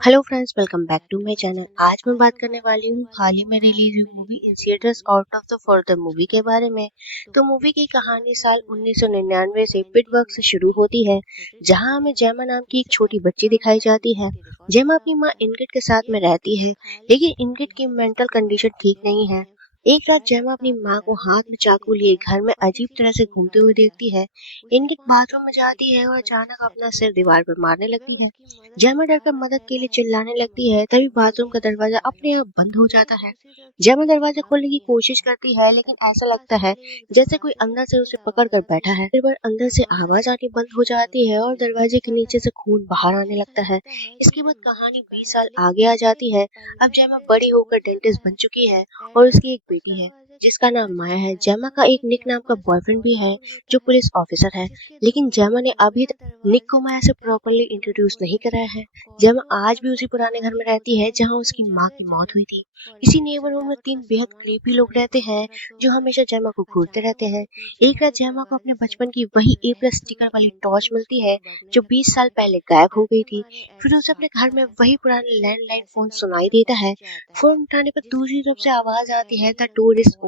Hello friends, welcome back to my channel. आज मैं बात करने वाली हूँ हाल ही में रिलीज हुई movie Insidious out of the further movie के बारे में। तो मूवी की कहानी साल 1999 से पिटसबर्ग से शुरू होती है, जहां हमें जेमा नाम की एक छोटी बच्ची दिखाई जाती है। जेमा अपनी माँ इनगिट के साथ में रहती है, लेकिन इनगिट की मेंटल कंडीशन ठीक नहीं है। एक रात जेमा अपनी माँ को हाथ में चाकू लिए घर में अजीब तरह से घूमते हुए देखती है। इनगिट बाथरूम में जाती है और अचानक अपना सिर दीवार पर मारने लगती है। जेमा डरकर मदद के लिए चिल्लाने लगती है, तभी बाथरूम का दरवाजा अपने आप बंद हो जाता है। जेमा दरवाजा खोलने की कोशिश करती है, लेकिन ऐसा लगता है जैसे कोई अंदर से उसे पकड़ कर बैठा है। फिर अंदर से आवाज आनी बंद हो जाती है और दरवाजे के नीचे से खून बाहर आने लगता है। इसके बाद कहानी 20 साल आगे आ जाती है। अब जेमा बड़ी होकर डेंटिस्ट बन चुकी है और उसकी एक बेटी है जिसका नाम माया है। जेमा का एक निक नाम का बॉयफ्रेंड भी है जो पुलिस ऑफिसर है, लेकिन जेमा ने अभी निक को माया से प्रॉपरली इंट्रोड्यूस नहीं कराया है। जेमा आज भी उसी पुराने घर में रहती है जहां उसकी माँ की मौत हुई थी। इसी नेबरहुड में 3 बेहद क्रीपी लोग रहते हैं जो हमेशा जेमा को घूरते रहते हैं। एक रात जेमा को अपने बचपन की वही A+ स्टिकर वाली टॉर्च मिलती है जो 20 साल पहले गायब हो गई थी। फिर उसे अपने घर में वही पुराना लैंडलाइन फोन सुनाई देता है। फोन उठाने पर दूसरी तरफ से आवाज आती है, द डोर इज ओपन।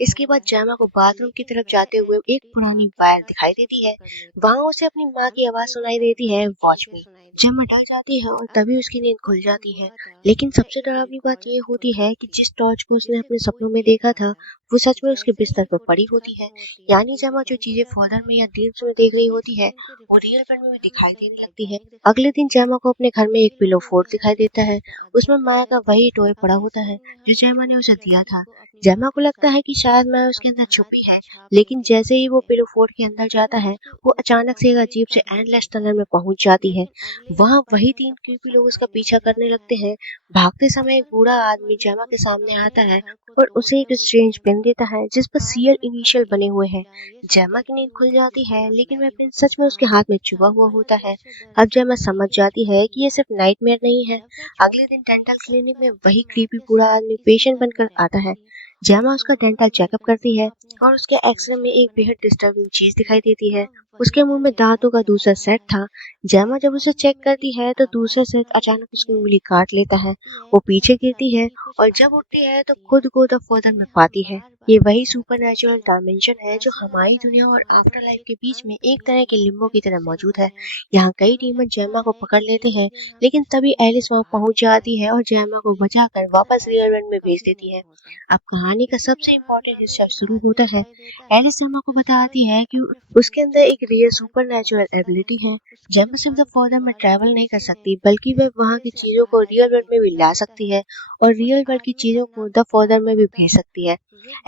इसके बाद जेमा को बाथरूम की तरफ जाते हुए एक पुरानी वायर दिखाई देती है। वहाँ उसे अपनी माँ की आवाज सुनाई देती है, वॉच मी। जेमा डर जाती है और तभी उसकी नींद खुल जाती है। लेकिन सबसे डरावनी बात ये होती है कि जिस टॉर्च को उसने अपने सपनों में देखा था वो सच में उसके बिस्तर पर पड़ी होती है। यानी जेमा जो चीजें फॉदर में या ड्रीम्स में देख रही होती है वो रियल वर्ल्ड में भी दिखाई देने लगती है। अगले दिन जेमा को अपने घर में एक पिलो फोर्ट दिखाई देता है। उसमें माया का वही टॉय पड़ा होता है जो जेमा ने उसे दिया था। जेमा को लगता है कि शायद माया उसके अंदर छुपी है, लेकिन जैसे ही वो पिलो फोर्ट के अंदर जाता है वो अचानक से एक अजीब से एंडलेस टनल में पहुंच जाती है। वहाँ वही 3 क्रीपी लोग उसका पीछा करने लगते हैं। भागते समय एक बूढ़ा आदमी जेमा के सामने आता है और उसे एक स्ट्रेंज पेन देता है जिस पर CL इनिशियल बने हुए हैं। जेमा की नींद खुल जाती है, लेकिन वह पेन सच में उसके हाथ में चुभा हुआ होता है। अब जेमा समझ जाती है कि ये सिर्फ नाइटमेयर नहीं है। अगले दिन डेंटल क्लिनिक में वही क्रीपी बूढ़ा आदमी पेशेंट बनकर आता है। जेमा उसका डेंटल चेकअप करती है और उसके एक्सरे में एक बेहद डिस्टर्बिंग चीज दिखाई देती है। उसके मुंह में दांतों का दूसरा सेट था। जेमा जब उसे चेक करती है तो दूसरा सेट अचानक उसकी उंगली काट लेता है। वो पीछे गिरती है और जब उठती है तो खुद को द फादर में पाती है। ये वही सुपरनैचुरल डायमेंशन है जो हमारी दुनिया और आफ्टर लाइफ के बीच में एक तरह के लिम्बो की तरह मौजूद है। यहाँ कई डीमन जेमा को पकड़ लेते हैं, लेकिन तभी एलिस वहाँ पहुंच जाती है और जेमा को बचाकर वापस रियल वर्ल्ड में भेज देती है। अब कहानी का सबसे इम्पोर्टेंट हिस्सा शुरू होता है। एलिस जेमा को बताती है कि उसके अंदर एक रियल सुपरनैचुरल एबिलिटी है। जेमा सिर्फ द फॉदर में ट्रैवल नहीं कर सकती, बल्कि वह वहाँ की चीजों को रियल वर्ल्ड में भी ला सकती है और रियल वर्ल्ड की चीजों को द फॉदर में भी भेज सकती है।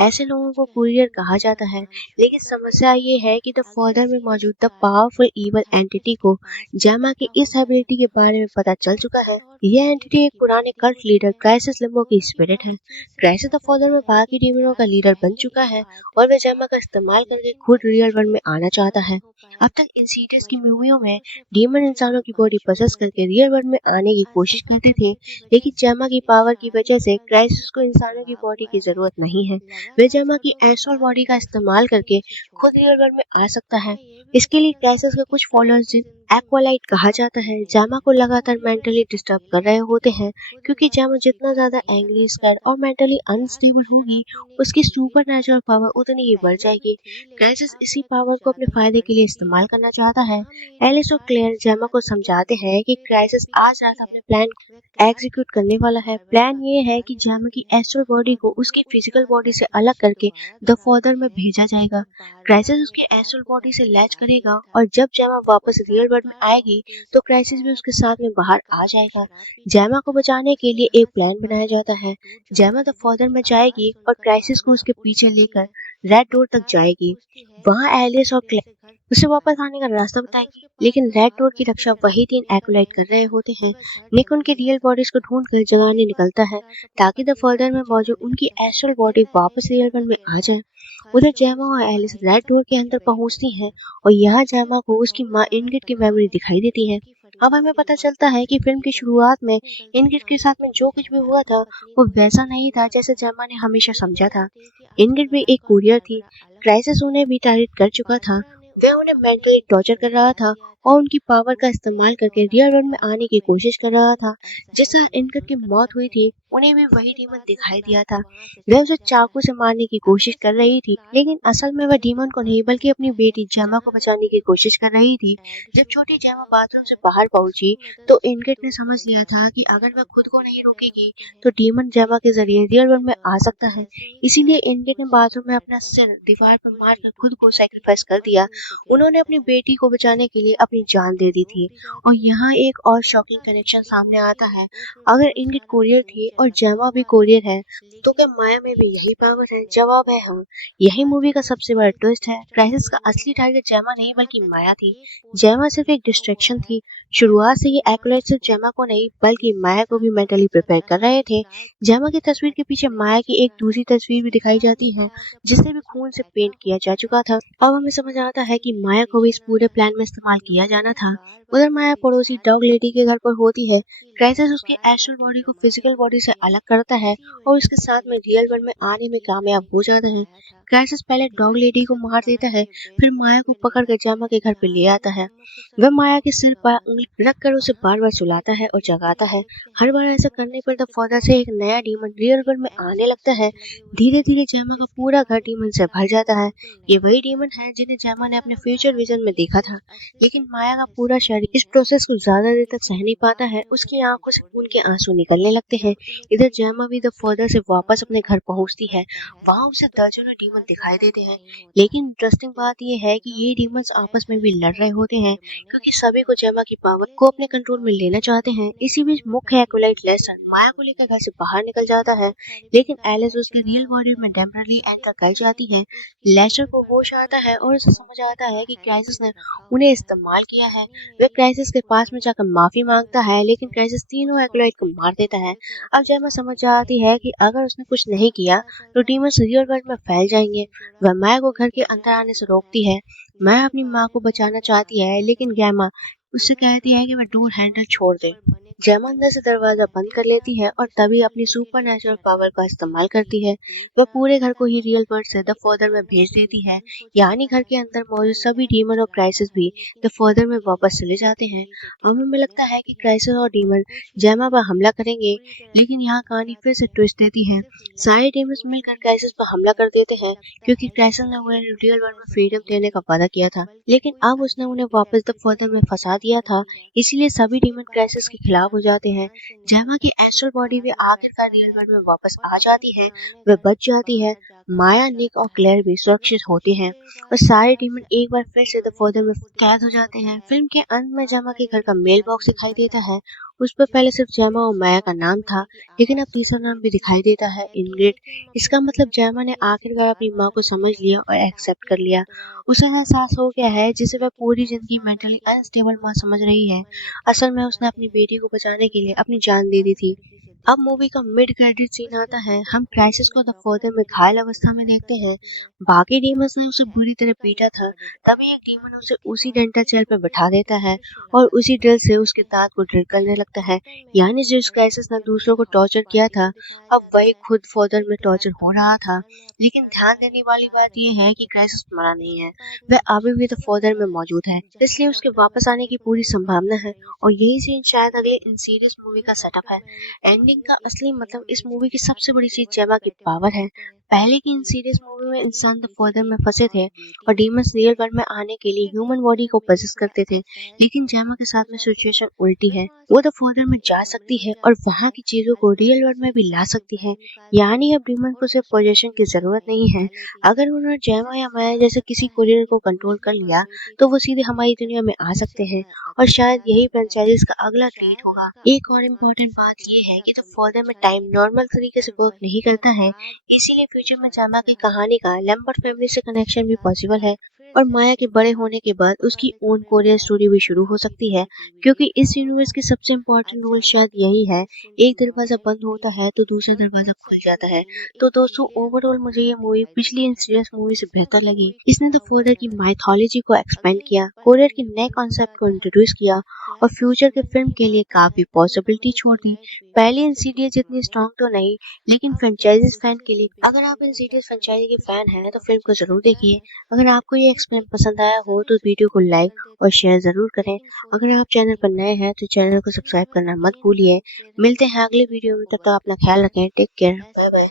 ऐसे लोगों को कुरियर कहा जाता है, लेकिन समस्या ये है कि द फॉदर में मौजूद द पावरफुल इवल एंटिटी को जेमा की इस एबिलिटी के बारे में पता चल चुका है। यह एंटिटी एक पुराने कल्ट लीडर क्राइसिस लिम्बो की स्पिरिट है। क्राइसिस द फॉदर में बाकी डीमनों का लीडर बन चुका है और वह जेमा का इस्तेमाल करके खुद रियल वर्ल्ड में आना चाहता है। अब तक इंसीडियस की मूवियों में डीमन इंसानों की बॉडी पसेस करके रियल वर्ल्ड में आने की कोशिश करते थे, लेकिन जेमा की पावर की वजह से क्राइसिस को इंसानों की बॉडी की जरूरत नहीं है। वह जेमा की एस्ट्रल बॉडी का इस्तेमाल करके खुद रियल वर्ल्ड में आ सकता है। इसके लिए क्राइसिस के कुछ फॉलोअर्स एक्वालाइट कहा जाता है जेमा को लगातार मेंटली डिस्टर्ब कर रहे होते हैं, क्योंकि जेमा जितना ज्यादा एंग्री, स्कैर्ड और मेंटली अनस्टेबल होगी उसकी सुपरनैचुरल पावर उतनी ही बढ़ जाएगी। क्राइसिस इसी पावर को अपने फायदे के लिए इस्तेमाल करना चाहता है। एलिस और क्लेयर जेमा को समझाते हैं कि क्राइसिस आज रात अपने प्लान एग्जीक्यूट करने वाला है। प्लान ये है कि जेमा की एस्ट्रल बॉडी को उसकी फिजिकल बॉडी से अलग करके द फॉदर में भेजा जाएगा। क्राइसिस उसकी एस्ट्रल बॉडी से लैच करेगा और जब जेमा वापस रियल वर्ल्ड में आएगी तो क्राइसिस भी उसके साथ में बाहर आ जाएगा। जेमा को बचाने के लिए एक प्लान बनाया जाता है। जेमा द फॉदर में जाएगी और क्राइसिस को उसके पीछे लेकर रेड डोर तक जाएगी। वहाँ एलिस और क्लेयर उसे वापस आने का रास्ता बताएगी, लेकिन रेड डोर की रक्षा वही 3 एक्युलाइट कर रहे होते हैं। निक उनकी रियल बॉडीज को ढूंढ कर जगाने निकलता है ताकि द फॉदर में मौजूद उनकी एस्ट्रल बॉडी वापस रियल वर्ल्ड में आ जाए। उधर जेमा और एलिस रेड डोर के अंदर पहुंचती हैं और यहाँ जेमा को उसकी माँ इनगिट की मेमोरी दिखाई देती है। अब हमें पता चलता है कि फिल्म की शुरुआत में इनगिट के साथ में जो कुछ भी हुआ था वो वैसा नहीं था जैसे जेमा ने हमेशा समझा था। इनगिट भी एक कुरियर थी। क्राइसिस उन्हें भी टारगेट कर चुका था। वह उन्हें मेंटली टॉर्चर कर रहा था और उनकी पावर का इस्तेमाल करके रियल वर्ल्ड में आने की कोशिश कर रहा था। जैसा इनकट की मौत हुई थी, उन्हें भी वही डीमन दिखाई दिया था। वह उसे चाकू से मारने की कोशिश कर रही थी, लेकिन असल में वह डीमन को नहीं बल्कि अपनी बेटी जेमा को बचाने की कोशिश कर रही थी। जब छोटी जेमा बाथरूम से बाहर पहुंची, तो इनकट ने समझ लिया था कि अगर वह खुद को नहीं रोकेगी, तो डीमन जेमा के जरिए रियल वर्ल्ड में आ सकता है। इसीलिए इनकट ने बाथरूम में अपना सिर दीवार पर मारकर खुद को सैक्रिफाइस कर दिया। उन्होंने अपनी बेटी को बचाने के लिए अपनी जान दे दी थी। और यहाँ एक और शॉकिंग कनेक्शन सामने आता है। अगर इनकट कोरियर थी और जेमा भी कोरियर है, तो क्या माया में भी यही पावर है? जवाब है हाँ। यही मूवी का सबसे बड़ा ट्विस्ट है। क्राइसिस का असली टारगेट जेमा नहीं बल्कि माया थी। जेमा सिर्फ एक डिस्ट्रैक्शन थी। शुरुआत से ही एक्युलेट सिर्फ जेमा को नहीं बल्कि माया को भी मेंटली प्रिपेयर कर रहे थे। जेमा की तस्वीर के पीछे माया की एक दूसरी तस्वीर भी दिखाई जाती है, जिसे भी खून से पेंट किया जा चुका था। अब हमें समझ आता है कि माया को भी इस पूरे प्लान में इस्तेमाल किया जाना था। उधर माया पड़ोसी डॉग लेडी के घर पर होती है। क्राइसिस उसके एस्ट्रल बॉडी को फिजिकल बॉडी से अलग करता है और उसके साथ में रियल वर्ल्ड में आने में कामयाब हो जाता है। क्राइसिस पहले डॉग लेडी को मार देता है, फिर माया को पकड़ कर जेमा के घर पे ले आता है। वह माया के सिर पर उंगली रख कर उसे बार बार सुलाता है और जगाता है। हर बार ऐसा करने पर द फादर से एक नया डीमन रियल वर्ल्ड में आने लगता है। धीरे धीरे जेमा का पूरा घर डीमन से भर जाता है। ये वही डीमन है जिन्हें जेमा ने अपने फ्यूचर विजन में देखा था। लेकिन माया का पूरा शरीर इस प्रोसेस को ज्यादा देर तक सह नहीं पाता है। उसकी आंखों से खून के आंसू निकलने लगते हैं। इधर जेमा भी द फादर से वापस अपने घर पहुंचती है। वहां उसे दर्जनों डीमन दिखाई देते हैं। लेकिन इंटरेस्टिंग बात यह है कि ये डीमंस आपस में भी लड़ रहे होते हैं, क्योंकि सभी को जेमा की पावर को अपने कंट्रोल में लेना चाहते हैं। इसी बीच मुख्य एक्युलाइट लेसन माया को लेकर घर से बाहर निकल जाता है, लेकिन एलिस उसके रियल बॉडी में टेम्पररी एंटर कर जाती है। लेस्टर को होश आता है और उसे समझ आता है कि क्राइसिस ने उन्हें इस्तेमाल किया है। वह क्राइसिस के पास में जाकर माफी मांगता है, लेकिन क्राइसिस तीनों एक्युलाइट को मार देता है। अब जेमा समझ जाती है कि अगर उसने कुछ नहीं किया तो डीमंस रियल वर्ल्ड में फैल जाएंगे। वह माया को घर के अंदर आने से रोकती है। माया अपनी माँ को बचाना चाहती है, लेकिन गैमा उससे कहती है कि वह डोर हैंडल छोड़ दे। जेमा अंदर से दरवाजा बंद कर लेती है और तभी अपनी सुपर नेचुरल पावर का इस्तेमाल करती है। वह पूरे घर को ही रियल वर्ल्ड से द फादर में भेज देती है, यानी घर के अंदर मौजूद सभी डीमन और क्राइसिस भी द फादर में वापस चले जाते हैं। अब हमें लगता है कि क्राइसिस और डीमन जेमा पर हमला करेंगे, लेकिन यहाँ कहानी फिर से ट्विस्ट देती है। सारे डीमंस मिलकर क्राइसिस पर हमला कर देते हैं, क्योंकि क्राइसिस ने उन्हें रियल वर्ल्ड में फ्रीडम देने का वादा किया था, लेकिन अब उसने उन्हें वापस द फादर में फंसा दिया था। इसीलिए सभी डीमन क्राइसिस के खिलाफ हो जाते हैं। जेमा की एस्ट्रल बॉडी भी आखिरकार रियल वर्ल्ड में वापस आ जाती है। वह बच जाती है। माया, निक और क्लेयर भी सुरक्षित होते हैं और सारे डीमन एक बार फिर से द फादर में कैद हो जाते हैं। फिल्म के अंत में जेमा के घर का मेल बॉक्स दिखाई देता है। उस पर पहले सिर्फ जेमा और माया का नाम था, लेकिन अब तीसरा नाम भी दिखाई देता है, इंग्रिड। इसका मतलब जेमा ने आखिरकार अपनी माँ को समझ लिया और एक्सेप्ट कर लिया। उसे एहसास हो गया है जिसे वह पूरी जिंदगी मेंटली अनस्टेबल माँ समझ रही है। असल में उसने अपनी बेटी को बचाने के लिए अपनी जान दे दी थी। अब मूवी का मिड क्रेडिट सीन आता है। हम क्राइसिस को द फादर में घायल अवस्था में देखते हैं। बाकी डीमंस ने उसे बुरी तरह पीटा था। तभी एक डीमन उसे उसी डेंटल चेयर पर बैठा देता है और उसी ड्रिल से उसके दांत को ड्रिल करने लगता है। यानी जिस क्राइसिस ने दूसरों को टॉर्चर किया था, अब वही खुद फादर में टॉर्चर हो रहा था। लेकिन ध्यान देने वाली बात यह है कि क्राइसिस मरा नहीं है। वह अभी भी द फादर में मौजूद है, इसलिए उसके वापस आने की पूरी संभावना है। और यही सीन शायद अगले इन सीरीज मूवी का सेटअप है। एंडिंग का असली मतलब इस मूवी की सबसे बड़ी चीज जेमा की पावर है। पहले की इन सीरीज मूवी में इंसान द फादर में फंसे थे और डीमंस रियल वर्ल्ड में आने के लिए ह्यूमन बॉडी को पोजेस करते थे, लेकिन जेमा के साथ में सिचुएशन उल्टी है। वो द फादर में जा सकती है और वहाँ की चीजों को रियल वर्ल्ड में भी ला सकती है। यानी अब डीमन को सिर्फ पोजेशन की जरूरत नहीं है। अगर उन्होंने जेमा या माया जैसे किसी कोरियर को कंट्रोल कर लिया, तो वो सीधे हमारी दुनिया में आ सकते हैं और शायद यही फ्रेंचाइजीज का अगला ट्रीट होगा। एक और इम्पोर्टेंट बात ये है कि द फादर में टाइम नॉर्मल तरीके से वर्क नहीं करता है, इसीलिए फ्यूचर में जेमा की कहानी का लैम्बर्ट फैमिली से कनेक्शन भी पॉसिबल है और माया के बड़े होने के बाद उसकी ओन कोरियर स्टोरी भी शुरू हो सकती है, क्योंकि इस यूनिवर्स की सबसे इम्पोर्टेंट रूल शायद यही है, एक दरवाजा बंद होता है तो दूसरा दरवाजा खुल जाता है। तो दोस्तों, ओवरऑल मुझे ये मूवी पिछली इन सीरियस मूवी से बेहतर लगी। इसने द फादर की माइथोलॉजी को एक्सपेंड किया, कोरियर के नए कॉन्सेप्ट को इंट्रोड्यूस किया और फ्यूचर के फिल्म के लिए काफी पॉसिबिलिटी छोड़ दी। पहली इंसीडियस जितनी स्ट्रॉन्ग तो नहीं, लेकिन फ्रेंचाइजीज फैन के लिए, अगर आप इंसीडियस फ्रेंचाइजी के फैन हैं तो फिल्म को जरूर देखिए। अगर आपको ये में पसंद आया हो तो वीडियो को लाइक और शेयर ज़रूर करें। अगर आप चैनल पर नए हैं तो चैनल को सब्सक्राइब करना मत भूलिए। मिलते हैं अगले वीडियो में, तब तक अपना ख्याल रखें। Take care, bye bye.